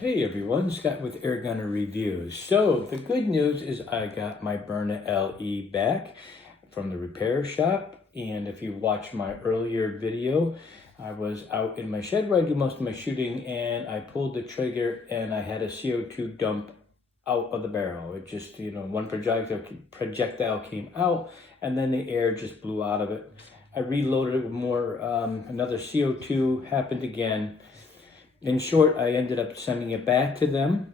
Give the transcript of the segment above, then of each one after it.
Hey everyone, Scott with Air Gunner Reviews. So the good news is I got my Byrna LE back from the repair shop, and if you watched my earlier video, I was out in my shed where I do most of my shooting, and I pulled the trigger and I had a CO2 dump out of the barrel. It just, one projectile came out and then the air just blew out of it. I reloaded it with more, another CO2 happened again. In short, I ended up sending it back to them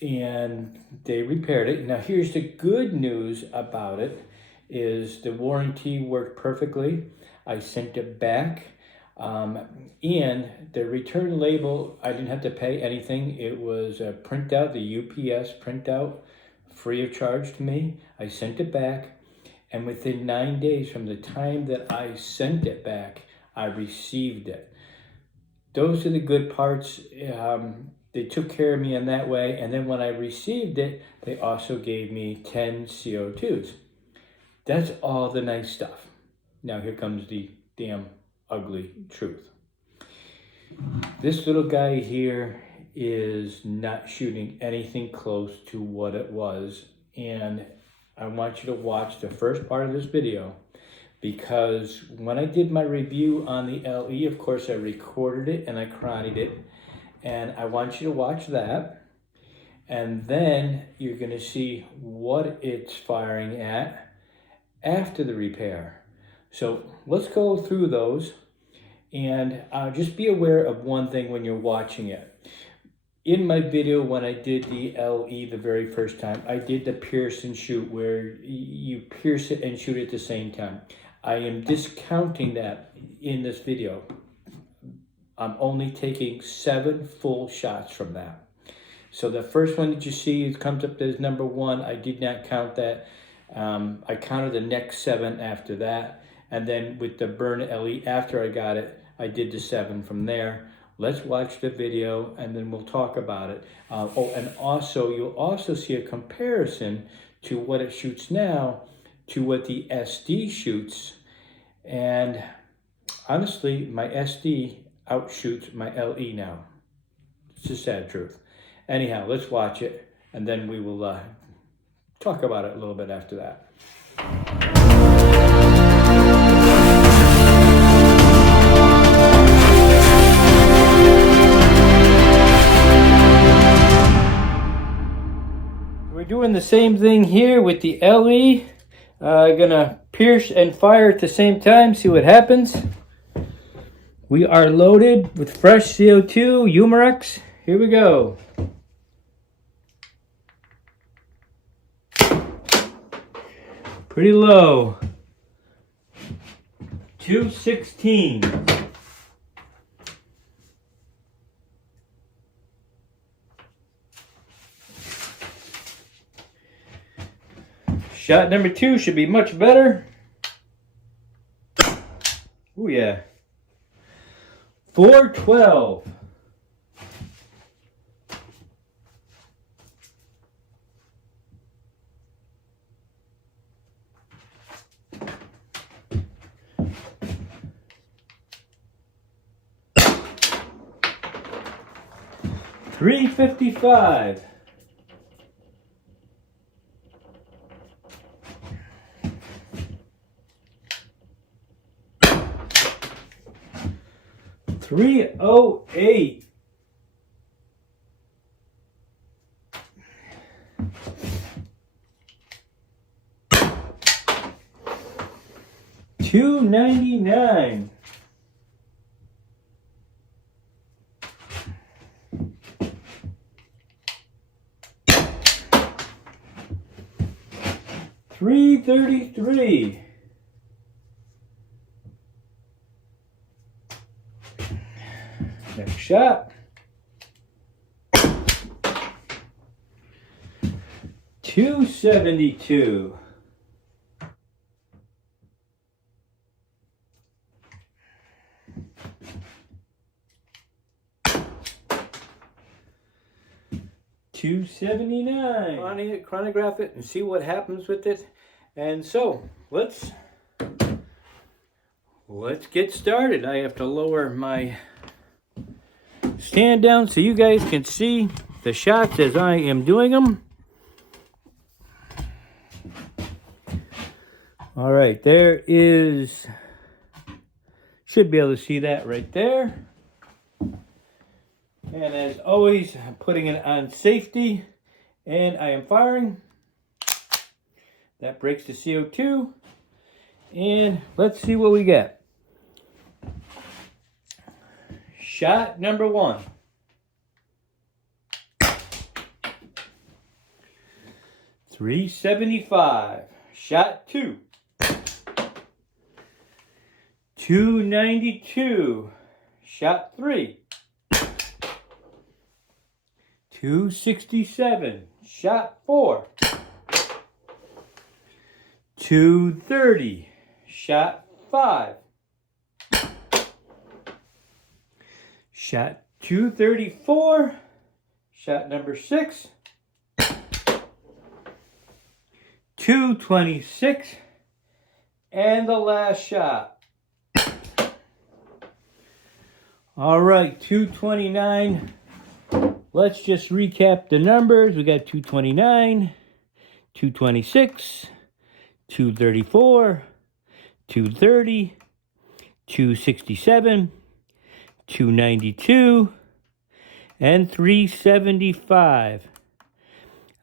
and they repaired it. Now here's the good news about it is the warranty worked perfectly. I sent it back and the return label, I didn't have to pay anything. It was a printout, the UPS printout, free of charge to me. I sent it back, and within 9 days from the time that I sent it back, I received it. Those are the good parts. They took care of me in that way. And then when I received it, they also gave me 10 CO2s. That's all the nice stuff. Now here comes the damn ugly truth. This little guy here is not shooting anything close to what it was. And I want you to watch the first part of this video, because when I did my review on the LE, of course, I recorded it and I chronied it. And I want you to watch that. And then you're gonna see what it's firing at after the repair. So let's go through those. And just be aware of one thing when you're watching it. In my video, when I did the LE the very first time, I did the pierce and shoot, where you pierce it and shoot at the same time. I am discounting that in this video. I'm only taking 7 full shots from that. So the first one that you see comes up as number 1. I did not count that. I counted the next 7 after that. And then with the Byrna LE, after I got it, I did the 7 from there. Let's watch the video and then we'll talk about it. And also, you'll also see a comparison to what it shoots now to what the SD shoots. And honestly, my SD outshoots my LE now. It's the sad truth. Anyhow, let's watch it and then we will talk about it a little bit after that. We're doing the same thing here with the LE. Gonna pierce and fire at the same time, see what happens. We are loaded with fresh CO2, Humerex. Here we go. Pretty low. 216. Shot number 2 should be much better. Oh yeah. 412. $355. $308. $299. $333. Next shot. $272. $279. Chronograph it and see what happens with it. And so let's get started. I have to lower my stand down so you guys can see the shots as I am doing them. All right, there is, should be able to see that right there. And as always, I'm putting it on safety, and I am firing. That breaks the CO2, and let's see what we get. Shot number 1. $375. Shot 2. $292. Shot 3. $267. Shot 4. $230. Shot 5. Shot 234. Shot number 6. 226. And the last shot. All right, 229. Let's just recap the numbers. We got 229, 226, 234, 230, 267, 292, and 375.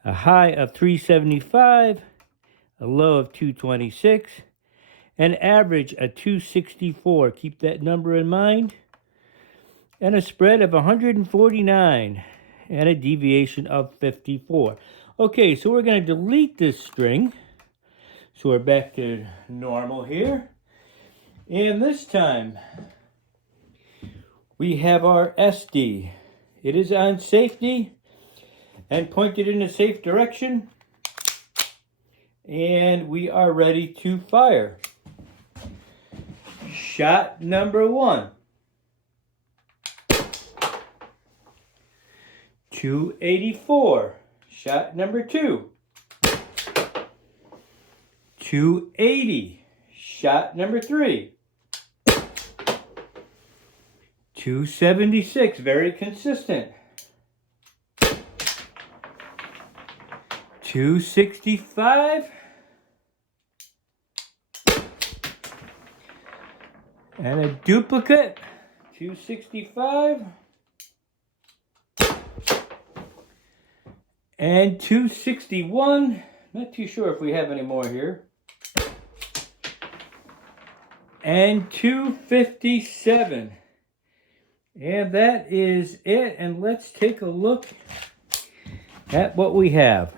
A high of 375, a low of 226, an average of 264. Keep that number in mind. And a spread of 149 and a deviation of 54. Okay, so we're going to delete this string. So we're back to normal here. And this time, we have our SD. It is on safety and pointed in a safe direction. And we are ready to fire. Shot number 1. 284. Shot number 2. 280. Shot number 3. 276. Very consistent. 265. And a duplicate. 265. And 261, not too sure if we have any more here. And 257. And that is it. And let's take a look at what we have.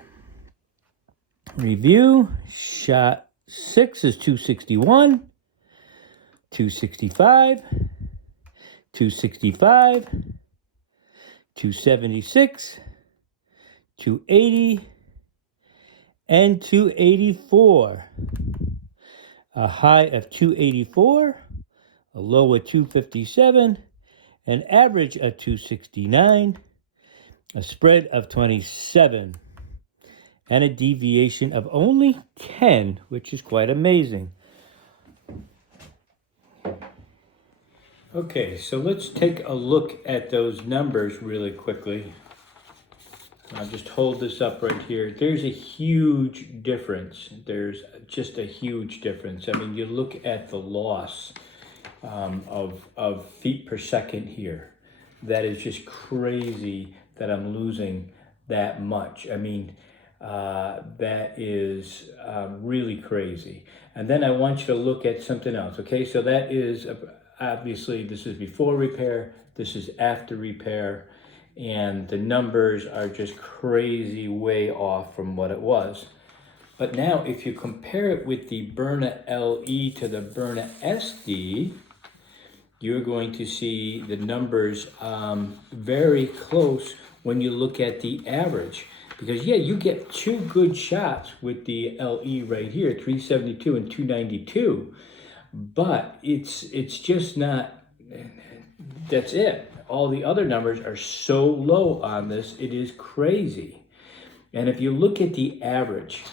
Review, shot 6 is 261, 265, 265, 276, 280, and 284. A high of 284, a low of 257, an average of 269, a spread of 27, and a deviation of only 10, which is quite amazing. Okay, so let's take a look at those numbers really quickly. I'll just hold this up right here. There's a huge difference. There's just a huge difference. I mean, you look at the loss of feet per second here. That is just crazy that I'm losing that much. I mean, that is really crazy. And then I want you to look at something else. Okay, so that is, obviously, this is before repair. This is after repair. And the numbers are just crazy way off from what it was. But now if you compare it with the Byrna LE to the Byrna SD, you're going to see the numbers very close when you look at the average. Because yeah, you get 2 good shots with the LE right here, 372 and 292. But it's just not, that's it. All the other numbers are so low on this, it is crazy. And if you look at the average,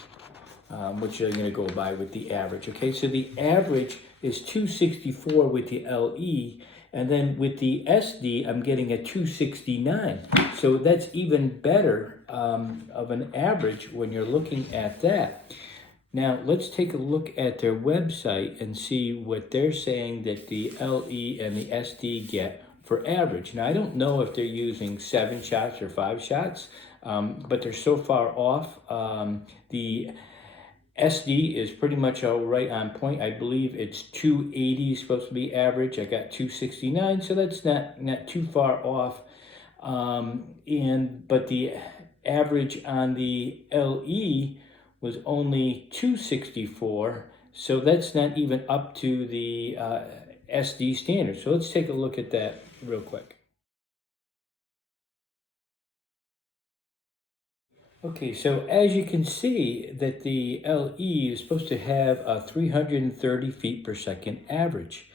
which I'm going to go by with the average, okay? So the average is 264 with the LE, And then with the SD, I'm getting a 269. So that's even better of an average when you're looking at that. Now, let's take a look at their website and see what they're saying that the LE and the SD get for average. Now, I don't know if they're using 7 shots or 5 shots, but they're so far off. The SD is pretty much all right on point. I believe it's 280 supposed to be average. I got 269, so that's not too far off. But the average on the LE was only 264, so that's not even up to the SD standard. So let's take a look at that real quick. Okay, so as you can see that the LE is supposed to have a 330 feet per second average.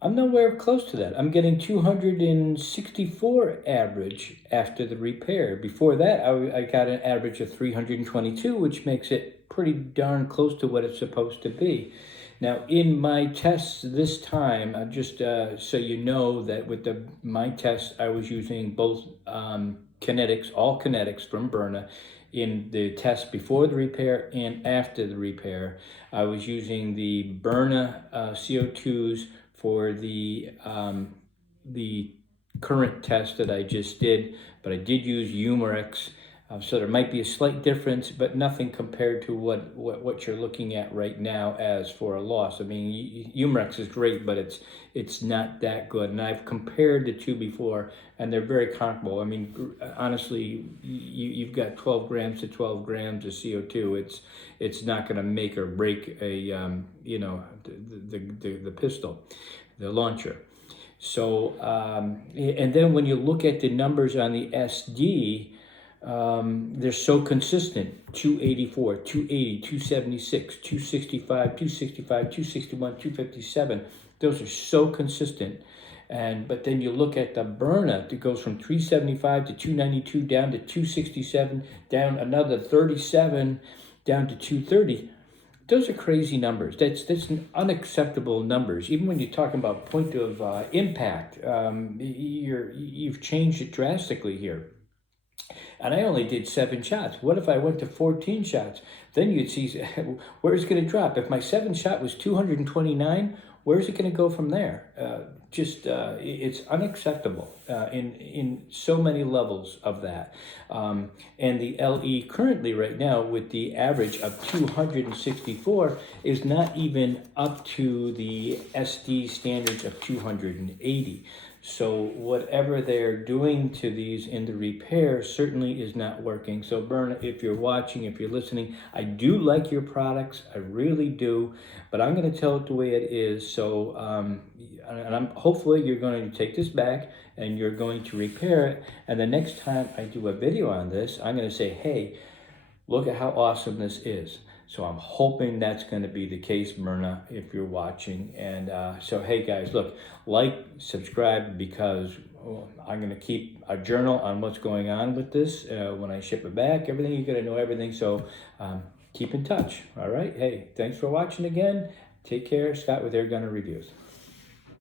I'm nowhere close to that. I'm getting 264 average after the repair. Before that, I got an average of 322, which makes it pretty darn close to what it's supposed to be. Now, in my tests this time, just so you know that with my tests, I was using both kinetics, all kinetics from Byrna. In the test before the repair and after the repair, I was using the Byrna CO2s for the current test that I just did, but I did use Humerex. So there might be a slight difference, but nothing compared to what you're looking at right now as for a loss. I mean, Humerex is great, but it's not that good. And I've compared the two before, and they're very comparable. I mean, honestly, you've got 12 grams to 12 grams of CO2. It's not going to make or break a the pistol, the launcher. So and then when you look at the numbers on the SD. They're so consistent. 284, 280, 276, 265, 265, 261, 257. Those are so consistent. But then you look at the Byrna, it goes from 375 to 292 down to 267, down another 37, down to 230. Those are crazy numbers. That's unacceptable numbers. Even when you're talking about point of impact, you've changed it drastically here. And I only did 7 shots. What if I went to 14 shots? Then you'd see where's it going to drop. If my 7th shot was 229, where's it going to go from there? It's unacceptable in so many levels of that. And the LE currently right now with the average of 264 is not even up to the SD standards of 280. So whatever they're doing to these in the repair certainly is not working. So Byrna, if you're watching, if you're listening, I do like your products, I really do, but I'm going to tell it the way it is. So hopefully you're going to take this back and you're going to repair it. And the next time I do a video on this, I'm going to say, hey, look at how awesome this is. So I'm hoping that's going to be the case, Byrna, if you're watching. And so, hey, guys, look, like, subscribe, because I'm going to keep a journal on what's going on with this when I ship it back. Everything, you got to know everything. So keep in touch. All right. Hey, thanks for watching again. Take care. Scott with Air Gunner Reviews.